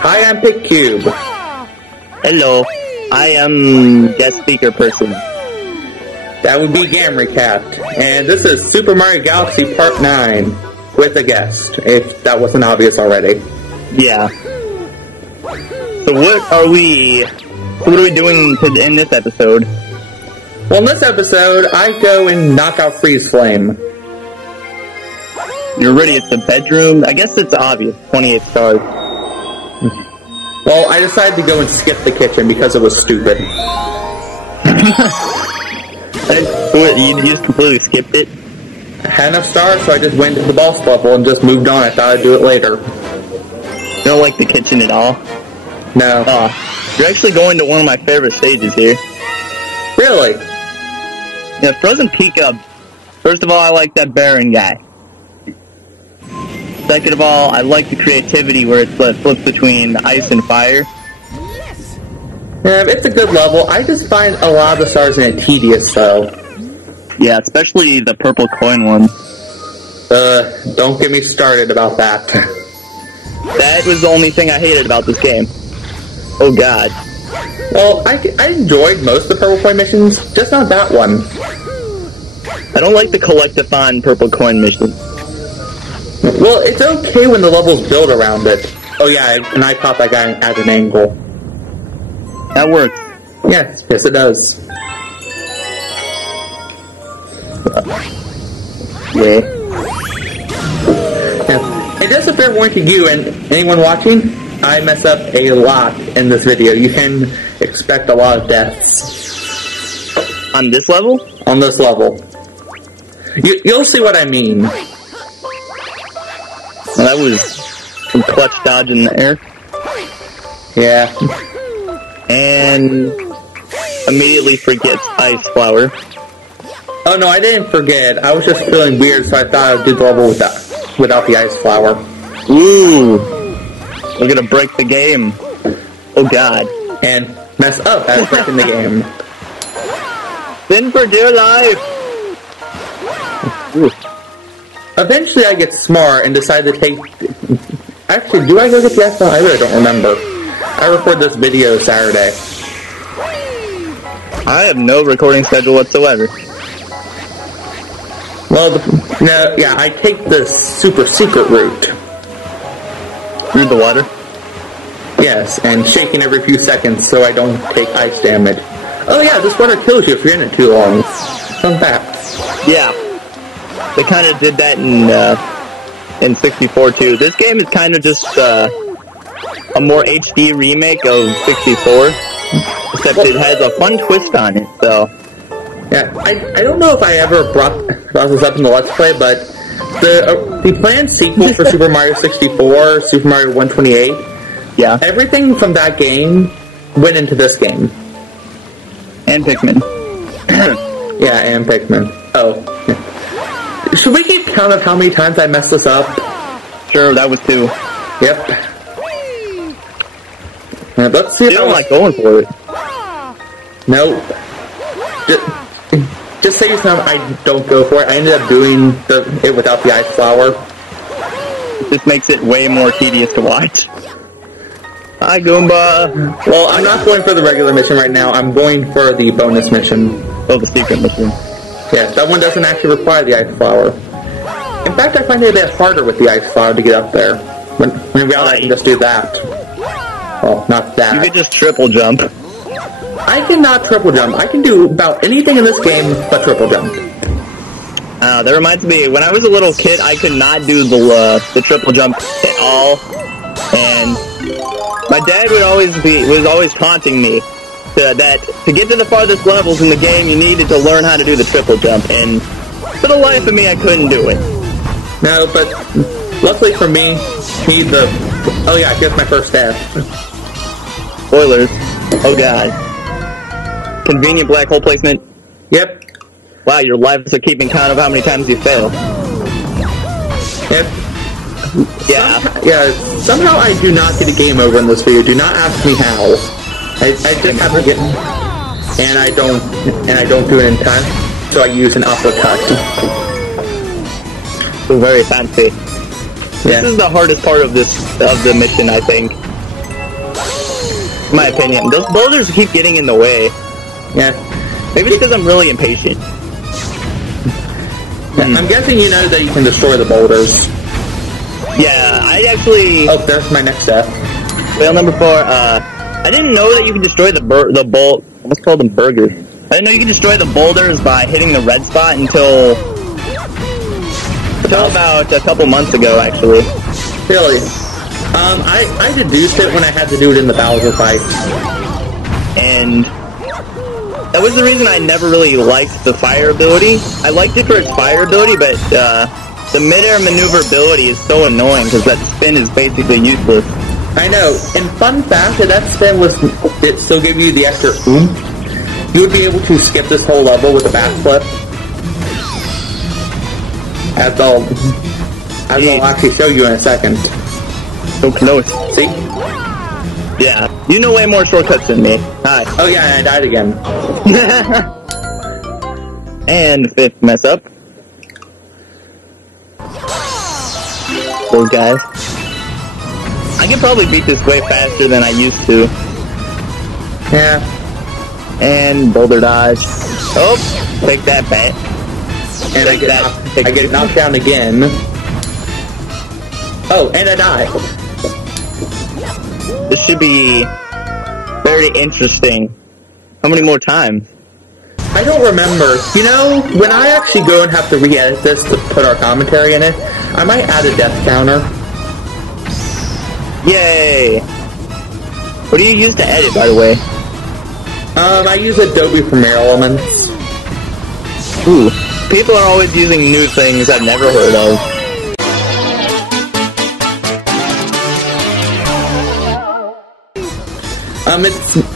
Hi, I'm Pikcube. Hello, I am guest speaker person. That would be GamReCat. And this is Super Mario Galaxy Part 9 with a guest, if that wasn't obvious already. Yeah. So what are we doing in this episode? Well, in this episode, I go and knock out Freeze Flame. You're already at the bedroom? I guess it's obvious, 28 stars. Well, I decided to go and skip the kitchen because it was stupid. What, you just completely skipped it? I had enough stars, so I just went to the boss level and just moved on. I thought I'd do it later. You don't like the kitchen at all? No. You're actually going to one of my favorite stages here. Really? Yeah, Frozen Teacup. First of all, I like that Baron guy. Second of all, I like the creativity where it flips between ice and fire. Yeah, it's a good level. I just find a lot of the stars in it tedious, though. Yeah, especially the purple coin one. Don't get me started about that. That was the only thing I hated about this game. Oh god. Well, I enjoyed most of the purple coin missions, just not that one. I don't like the collect-a-thon purple coin mission. Well, it's okay when the level's built around it. Oh yeah, and I caught that guy at an angle. That works. Yes, it does. Yeah. And just a fair warning to you and anyone watching, I mess up a lot in this video. You can expect a lot of deaths. On this level? On this level. You'll see what I mean. Well, that was some clutch dodge in the air. Yeah. And immediately forgets Ice Flower. Oh no, I didn't forget. I was just feeling weird, so I thought I'd do the level without the Ice Flower. Ooh. We're gonna break the game. Oh god. And mess up at breaking the game. Then for dear life! Ooh. Eventually I get smart and decide to take... Actually, do I go get the Ice Flower? I really don't remember. I record this video Saturday. I have no recording schedule whatsoever. Well, yeah, I take the super secret route. Through the water? Yes, and shaking every few seconds so I don't take ice damage. Oh yeah, this water kills you if you're in it too long. Fun fact. Yeah. They kind of did that in 64 too. This game is kind of just a more HD remake of 64, except it has a fun twist on it, so... Yeah, I don't know if I ever brought this up in the Let's Play, but the planned sequel for Super Mario 64, Super Mario 128, yeah, everything from that game went into this game. And Pikmin. Yeah, and Pikmin. Oh. Should we keep count of how many times I messed this up? Sure, that was 2. Yep. Now, let's see if I don't like going for it. Nope. Just say something I don't go for it. I ended up doing it without the Ice Flower. This makes it way more tedious to watch. Hi, Goomba! Well, I'm not going for the regular mission right now. I'm going for the bonus mission. Oh, the secret mission. Yes, that one doesn't actually require the Ice Flower. In fact, I find it a bit harder with the Ice Flower to get up there. When in reality, I can just do that. Well, not that. You could just triple jump. I cannot triple jump. I can do about anything in this game but triple jump. That reminds me, when I was a little kid, I could not do the triple jump at all, and my dad was always taunting me that to get to the farthest levels in the game, you needed to learn how to do the triple jump, and for the life of me, I couldn't do it. No, but luckily for me, oh yeah, here's my first death. Spoilers. Oh god. Convenient black hole placement. Yep. Wow, your lives are keeping count of how many times you fail. Yep. Yeah. Somehow I do not get a game over in this video. Do not ask me how. I just have to get, and I don't do it in time. So I use an uppercut. So very fancy. This is the hardest part of the mission, I think. In my opinion. Those boulders keep getting in the way. Yeah. Maybe it's because I'm really impatient. I'm guessing you know that you can destroy the boulders. Yeah, I actually... Oh, there's my next step. Fail number 4, I didn't know that you can destroy let's call them burgers. I didn't know you can destroy the boulders by hitting the red spot until about a couple months ago, actually. Really? I deduced it when I had to do it in the Bowser fight. And that was the reason I never really liked the fire ability. I liked it for its fire ability, but the mid-air maneuverability is so annoying because that spin is basically useless. I know. And fun fact, if that spin it still gave you the extra oomph, you would be able to skip this whole level with a backflip. As I'll actually show you in a second. So close. See? Yeah. You know way more shortcuts than me. Hi. Oh yeah, and I died again. And 5th mess up. Those guys. I can probably beat this way faster than I used to. Yeah. And boulder dodge. Oh, take that back. And I get knocked down again. Oh, and I die. This should be very interesting. How many more times? I don't remember. You know, when I actually go and have to re-edit this to put our commentary in it, I might add a death counter. Yay! What do you use to edit, by the way? I use Adobe Premiere Elements. Ooh. People are always using new things I've never heard of.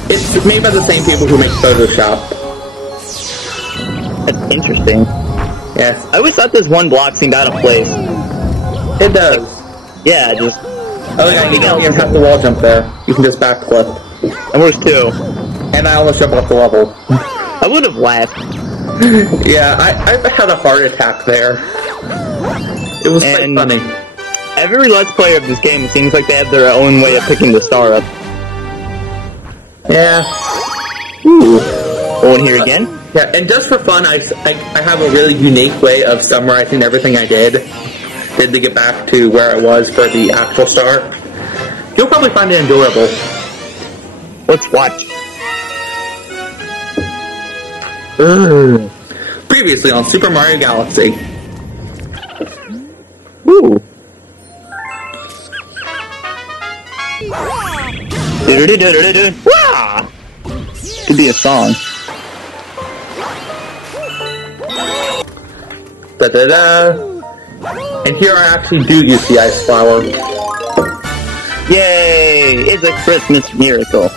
It's made by the same people who make Photoshop. That's interesting. Yes. I always thought this one block seemed out of place. It does. Yeah, just... Oh yeah, you don't even have to wall jump there. You can just backflip. And works too. And I almost jumped off the level. I would have laughed. Yeah, I had a heart attack there. It was quite funny. Every Let's Player of this game seems like they have their own way of picking the star up. Yeah. Ooh. Going here again? Yeah, and just for fun, I have a really unique way of summarizing everything I did to get back to where I was for the actual star. You'll probably find it enjoyable. Let's watch. Previously on Super Mario Galaxy. Ooh. Wah! Could be a song. Da da da. And here I actually do use the ice flower. Yay! It's a Christmas miracle.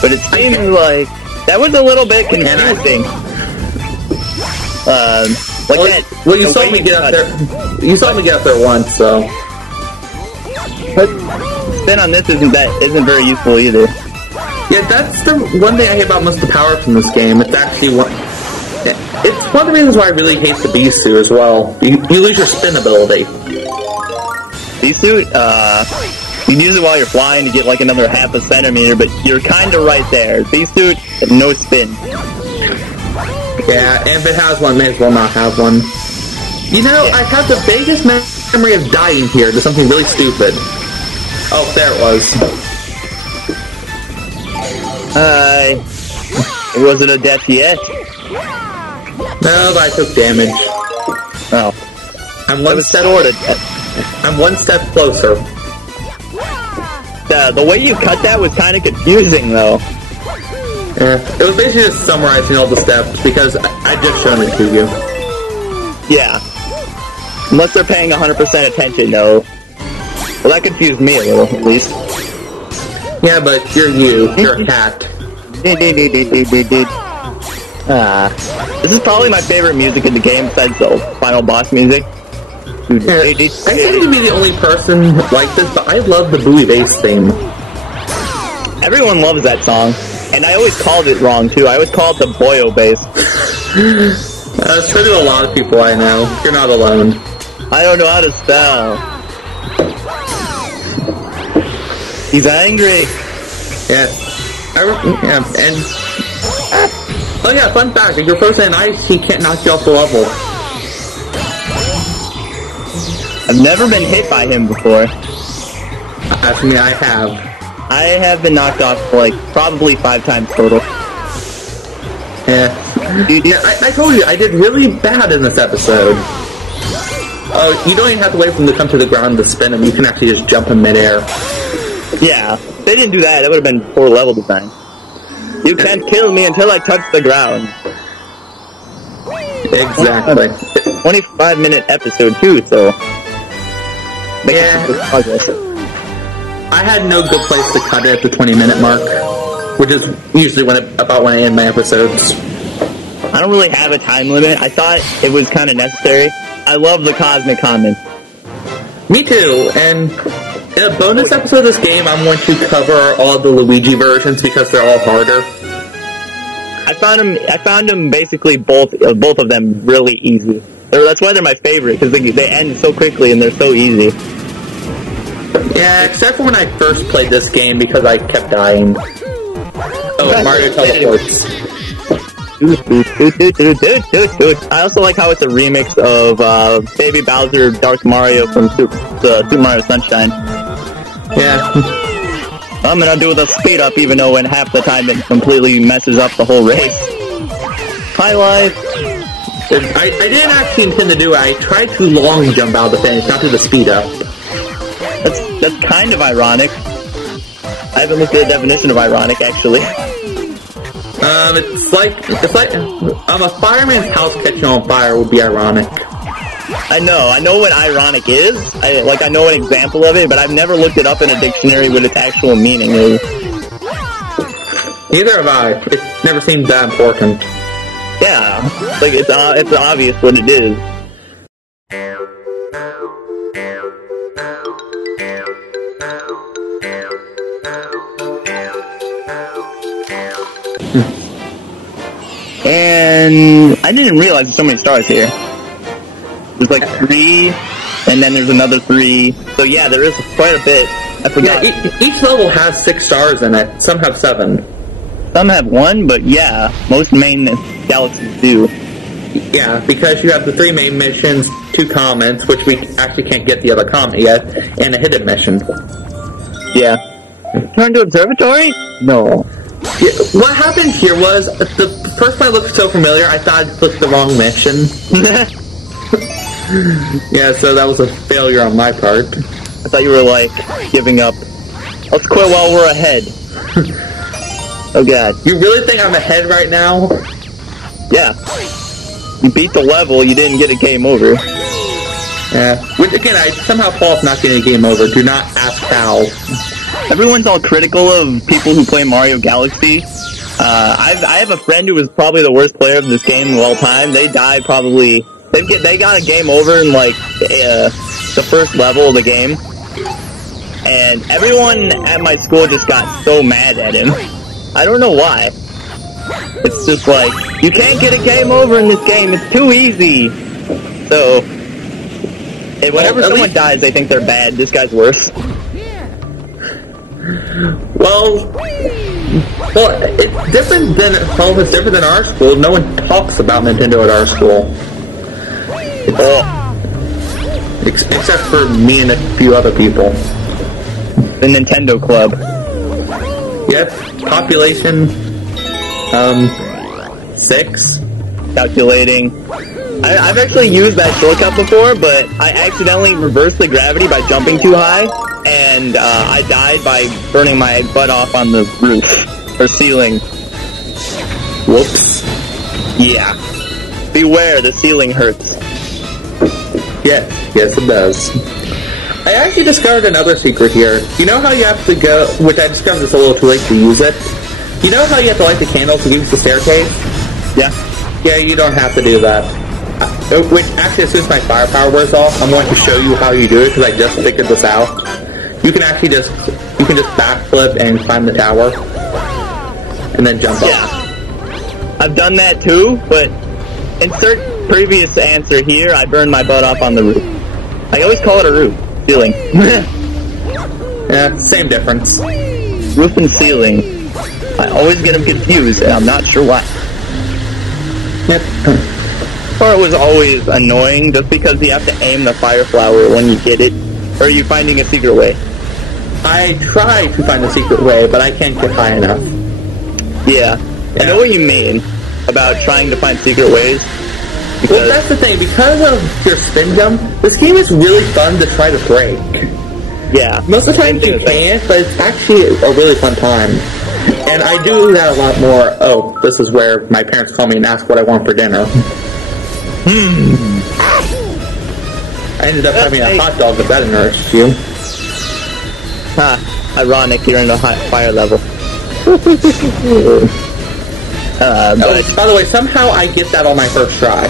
But it seems like that was a little bit confusing. Well, you saw me get up there. You saw me get up there once, so. But spin on this isn't very useful either. Yeah, that's the one thing I hate about most of the power-ups in this game. It's actually it's one of the reasons why I really hate the Beast Suit as well. You lose your spin ability. Beast Suit, you can use it while you're flying to get like another half a centimeter, but you're kind of right there. Beast Suit, no spin. Yeah, and if it has one, may as well not have one. You know, yeah. I have the vaguest memory of dying here to something really stupid. Oh, there it was. It wasn't a death yet. No, but I took damage. Oh. I'm one step closer. The way you cut that was kind of confusing, though. Yeah, it was basically just summarizing all the steps, because I just shown it to you. Yeah. Unless they're paying 100% attention, though. Well, that confused me a little, at least. Yeah, but you're a cat. This is probably my favorite music in the game, besides the final boss music. Yeah, I seem to be the only person like this, but I love the buoy bass theme. Everyone loves that song, and I always called it wrong, too. I always call it the boyo bass. That's true to a lot of people I know. You're not alone. I don't know how to spell. He's angry. Yeah. And oh yeah, fun fact, if you're frozen in ice, he can't knock you off the level. I've never been hit by him before. That's me, I have. I have been knocked off like probably 5 times total. Yeah. Yeah, I told you, I did really bad in this episode. Oh, you don't even have to wait for him to come to the ground to spin him. You can actually just jump in midair. Yeah, if they didn't do that, that would have been poor level design. You can't kill me until I touch the ground. Exactly. 25-minute episode too, so... Yeah. I had no good place to cut it at the 20-minute mark, which is usually about when I end my episodes. I don't really have a time limit. I thought it was kind of necessary. I love the cosmic comments. Me too, and in a bonus episode of this game, I'm going to cover all the Luigi versions because they're all harder. I found them basically both of them really easy. That's why they're my favorite, because they end so quickly and they're so easy. Yeah, except for when I first played this game because I kept dying. Oh, Mario teleports. I also like how it's a remix of Baby Bowser Dark Mario from Super Mario Sunshine. Yeah. I'm gonna do the speed up even though in half the time it completely messes up the whole race. High life. I didn't actually intend to do it. I tried to long jump out of the finish, not to the speed up. That's kind of ironic. I haven't looked at the definition of ironic, actually. It's like a fireman's house catching on fire would be ironic. I know what ironic is. I know an example of it, but I've never looked it up in a dictionary what its actual meaning is. Neither have I. It never seemed that important. Yeah, like it's obvious what it is. And I didn't realize there's so many stars here. There's like 3, and then there's another 3. So yeah, there is quite a bit. I forgot. Yeah, each level has 6 stars in it. Some have 7. Some have 1, but yeah, most main galaxies do. Yeah, because you have the 3 main missions, 2 comments, which we actually can't get the other comment yet, and a hidden mission. Yeah. Turn to Observatory? No. Yeah, what happened here was, the first time I looked so familiar, I thought I clicked the wrong mission. Yeah, so that was a failure on my part. I thought you were, like, giving up. Let's quit while we're ahead. Oh god. You really think I'm ahead right now? Yeah. You beat the level, you didn't get a game over. Yeah. Which, again, I somehow fall off not getting a game over. Do not ask how. Everyone's all critical of people who play Mario Galaxy. I have a friend who was probably the worst player of this game of all time. They died probably... They got a game over in, like, the first level of the game. And everyone at my school just got so mad at him. I don't know why. It's just like, you can't get a game over in this game, it's too easy. So, whenever someone dies, they think they're bad. This guy's worse. Well, it's different than our school. No one talks about Nintendo at our school. Except for me and a few other people. The Nintendo Club. Yep, population, 6. Calculating. I've actually used that shortcut before, but I accidentally reversed the gravity by jumping too high, and I died by burning my butt off on the roof, or ceiling. Whoops. Yeah. Beware, the ceiling hurts. Yes it does. I actually discovered another secret here. You know how you have to go, which I discovered it's a little too late to use it. You know how you have to light the candle to use the staircase? Yeah. Yeah, you don't have to do that. Which, actually, as soon as my firepower wears off, I'm going to show you how you do it, because I just figured this out. You can actually just backflip and climb the tower, and then jump up. Yeah. I've done that too, but insert previous answer here, I burned my butt off on the roof. I always call it a roof. Ceiling. Yeah, same difference. Roof and ceiling. I always get them confused, and I'm not sure why. Yep. Or it was always annoying just because you have to aim the fire flower when you get it. Or are you finding a secret way? I try to find the secret way, but I can't get high enough. Yeah. I know what you mean about trying to find secret ways. Well, that's the thing. Because of your spin jump, this game is really fun to try to break. Yeah. Most of the time you can't, but it's actually a really fun time. And I do that a lot more. Oh, this is where my parents call me and ask what I want for dinner. I ended up having a hot dog, but that nourished you. Ironic, you're in a hot fire level. But by the way, somehow I get that on my first try.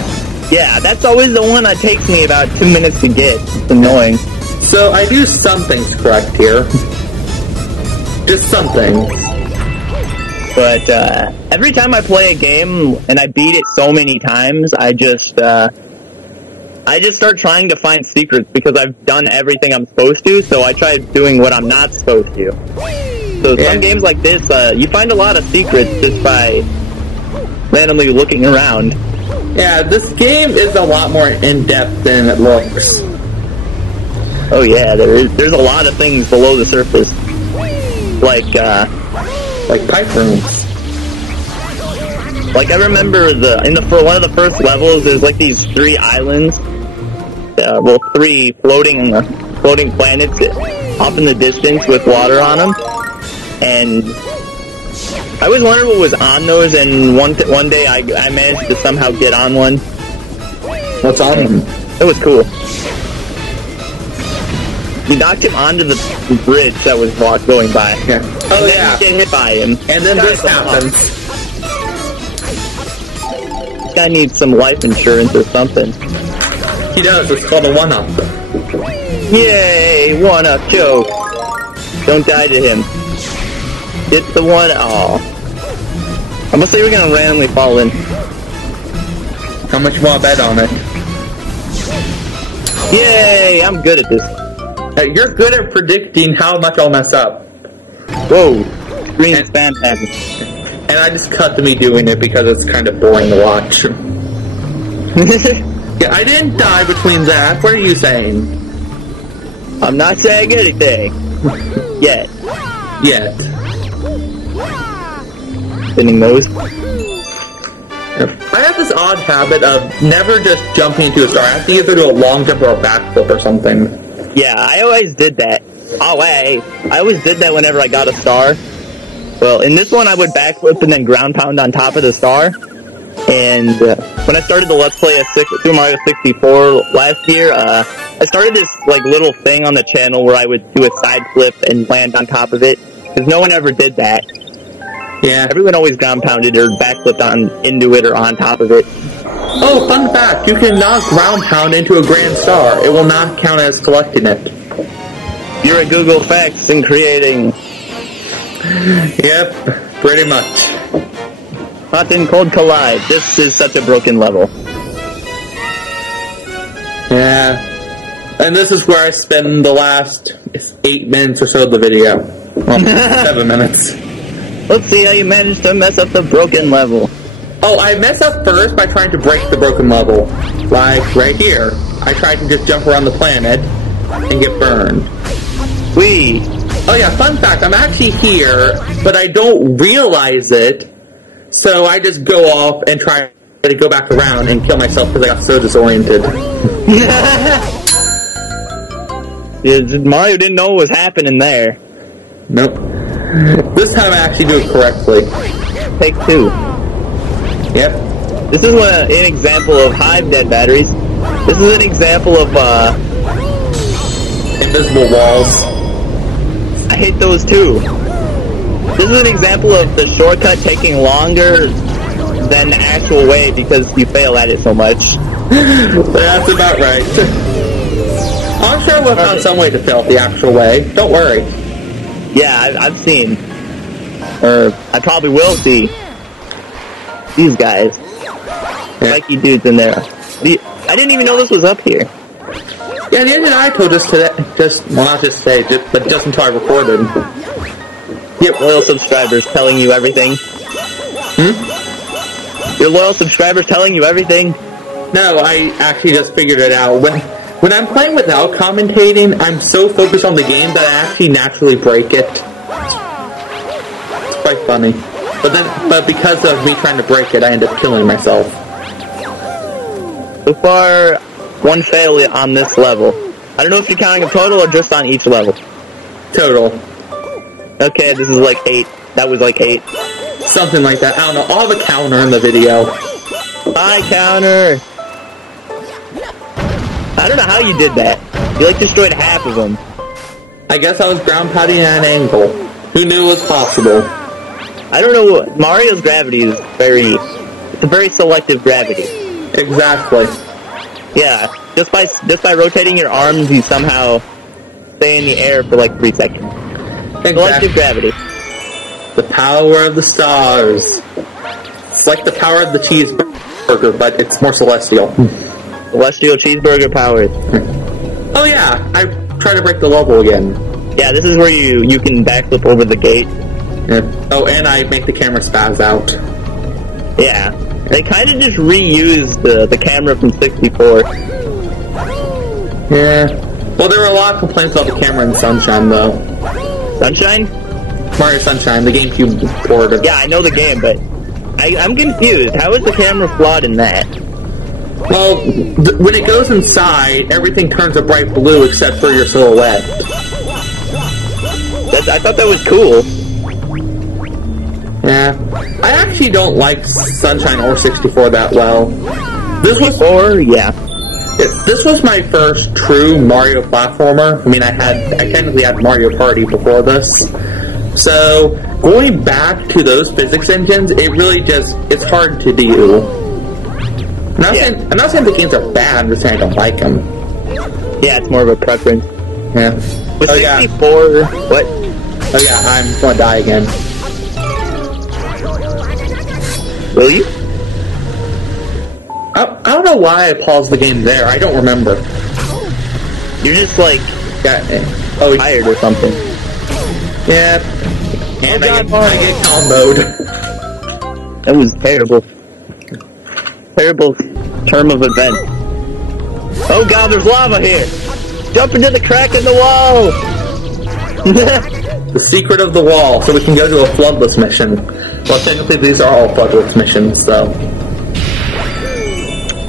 Yeah, that's always the one that takes me about 2 minutes to get. It's annoying. So I do some things correct here. Just some things. But every time I play a game and I beat it so many times, I just start trying to find secrets because I've done everything I'm supposed to, so I try doing what I'm not supposed to. So some games like this, you find a lot of secrets just by randomly looking around. Yeah, this game is a lot more in-depth than it looks. Oh yeah, there's a lot of things below the surface. Like pipe rooms. Like I remember for one of the first levels, there's like these 3 islands, 3 floating planets off in the distance with water on them, and I always wondered what was on those. And one day I managed to somehow get on one. What's on them? It was cool. You knocked him onto the bridge that was going by. Yeah. Oh yeah. You get hit by him. And then this happens. This guy needs some life insurance or something. He does. It's called a one-up. Yay! One-up joke. Don't die to him. Get the one. Oh. I'm gonna say we're gonna randomly fall in. How much you want to bet on it? Yay! I'm good at this. You're good at predicting how much I'll mess up. Whoa. Green spam package. And I just cut to me doing it because it's kind of boring to watch. Yeah, I didn't die between that. What are you saying? I'm not saying anything. Yet. Spinning those. I have this odd habit of never just jumping into a star. I have to either do a long jump or a backflip or something. Yeah, I always did that. I always did that whenever I got a star. Well, in this one I would backflip and then ground pound on top of the star. And when I started the Let's Play of Super Mario 64 last year, I started this like little thing on the channel where I would do a side flip and land on top of it. Because no one ever did that. Yeah. Everyone always ground pounded or backflipped into it or on top of it. Oh, fun fact, you cannot ground pound into a grand star. It will not count as collecting it. You're a Google Facts in creating. Yep, pretty much. Hot and cold collide. This is such a broken level. Yeah. And this is where I spend the last 8 minutes or so of the video. Well, 7 minutes. Let's see how you managed to mess up the broken level. Oh, I messed up first by trying to break the broken level. Like, right here. I tried to just jump around the planet and get burned. Whee! Oh yeah, fun fact, I'm actually here, but I don't realize it, so I just go off and try to go back around and kill myself because I got so disoriented. Yeah, Mario didn't know what was happening there. Nope. This time I actually do it correctly. Take 2. Yep. This is an example of Hive dead batteries. This is an example of, invisible walls. I hate those too. This is an example of the shortcut taking longer than the actual way because you fail at it so much. That's about right. I'm sure we'll find some way to fail the actual way. Don't worry. Yeah, I've seen. Or I probably will see. These guys. Yeah. Spiky dudes in there. I didn't even know this was up here. Yeah, neither did I till just today. Well, not just today, but just until I recorded. Your loyal subscribers telling you everything. Your loyal subscribers telling you everything. No, I actually just figured it out. When I'm playing without commentating, I'm so focused on the game that I actually naturally break it. It's quite funny. But because of me trying to break it, I end up killing myself. So far, one fail on this level. I don't know if you're counting a total or just on each level. Total. Okay, this is like 8. That was like 8. Something like that. I don't know. I'll have a counter in the video. Hi, counter! I don't know how you did that. You like destroyed half of them. I guess I was ground pounding at an angle. Who knew it was possible? I don't know. Mario's gravity is it's a very selective gravity. Exactly. Yeah, just by rotating your arms, you somehow stay in the air for like 3 seconds. Exactly. Selective gravity. The power of the stars. It's like the power of the cheeseburger, but it's more celestial. Celestial cheeseburger powers. Oh yeah, I tried to break the level again. Yeah, this is where you can backflip over the gate. Yeah. Oh, and I make the camera spaz out. Yeah. They kind of just reused the camera from 64. Yeah. Well, there were a lot of complaints about the camera in Sunshine, though. Sunshine? Mario Sunshine, the GameCube port. Yeah, I know the game, but I'm confused. How is the camera flawed in that? Well, when it goes inside, everything turns a bright blue except for your silhouette. I thought that was cool. Yeah. I actually don't like Sunshine or 64 that well. This was my first true Mario platformer. I mean, I technically had Mario Party before this. So, going back to those physics engines, it really it's hard to do. I'm not saying the games are bad, I'm just saying I don't like them. Yeah, it's more of a preference. Yeah. With 64, what? Oh yeah, I'm gonna die again. Will you? I don't know why I paused the game there. I don't remember. You're just like tired or something. Yeah. And I get comboed. That was terrible. Terrible term of event. Oh god, there's lava here! Jump into the crack in the wall! The secret of the wall, so we can go to a floodless mission. Well, technically these are all floodless missions, so...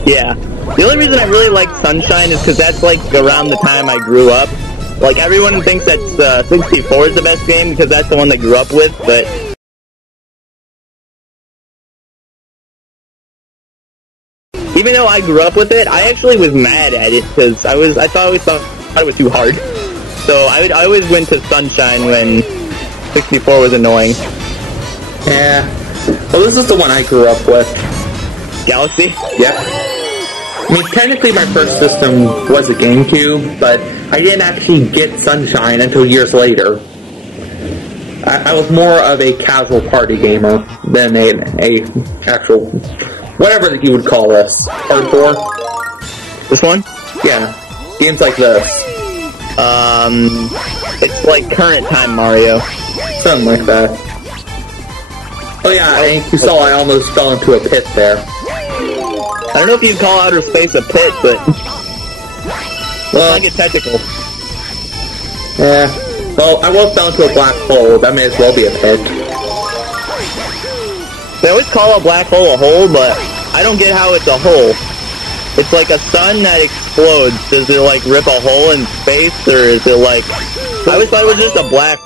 Yeah. The only reason I really like Sunshine is because that's like around the time I grew up. Like, everyone thinks that 64 is the best game because that's the one they grew up with, but... Even though I grew up with it, I actually was mad at it because I always thought it was too hard. So I always went to Sunshine when 64 was annoying. Yeah. Well, this is the one I grew up with. Galaxy? Yep. I mean, technically my first system was a GameCube, but I didn't actually get Sunshine until years later. I was more of a casual party gamer than a actual... whatever that you would call this. Hardcore? This one? Yeah. Games like this. It's like current time Mario. Something like that. Oh yeah, I think you saw I almost fell into a pit there. I don't know if you'd call outer space a pit, but... Well, I get technical. Yeah. Well, I almost fell into a black hole. That may as well be a pit. They always call a black hole a hole, but I don't get how it's a hole. It's like a sun that explodes. Does it, like, rip a hole in space, or is it, like... I always thought it was just a black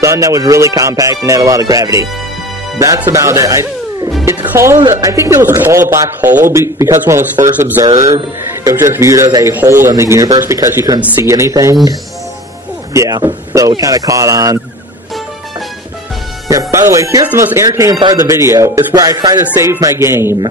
sun that was really compact and had a lot of gravity. That's about it. I think it was called a black hole because when it was first observed, it was just viewed as a hole in the universe because you couldn't see anything. Yeah, so it kind of caught on. Yeah, by the way, here's the most entertaining part of the video. It's where I try to save my game.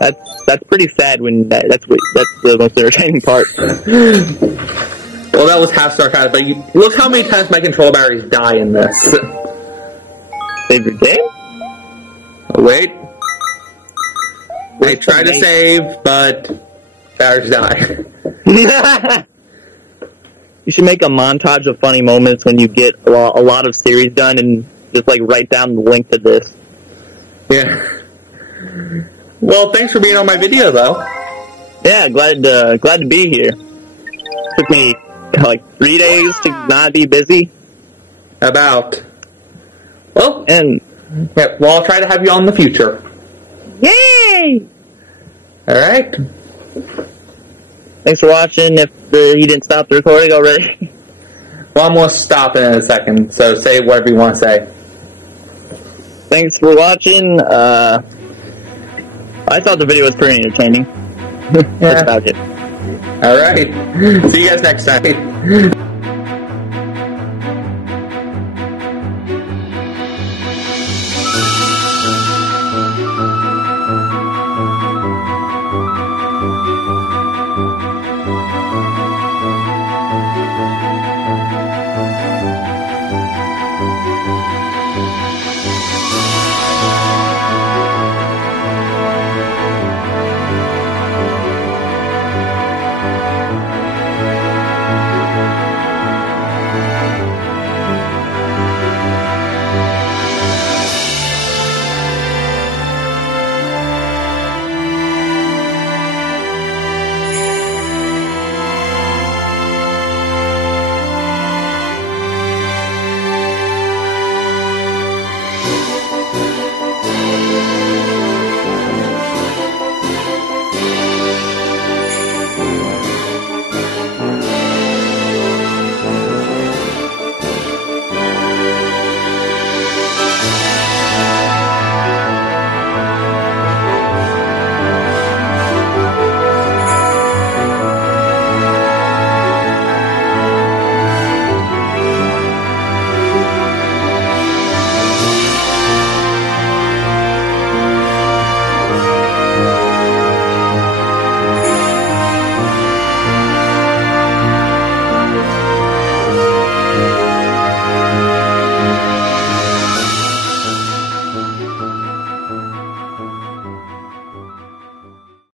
That's pretty sad when that's the most entertaining part. Well, that was half sarcasm, but look how many times my control batteries die in this. Save your game? Oh, wait. I try to save, but batteries die. You should make a montage of funny moments when you get a lot of series done, and just like write down the link to this. Yeah. Well, thanks for being on my video, though. Yeah, glad to be here. Took me like 3 days to not be busy. About. Well, And yeah, well, I'll try to have you on in the future. yay! All right. Thanks for watching. If he didn't stop the recording already. Well, I'm going to stop in a second, so say whatever you want to say. Thanks for watching. I thought the video was pretty entertaining. That's about it. All right. See you guys next time.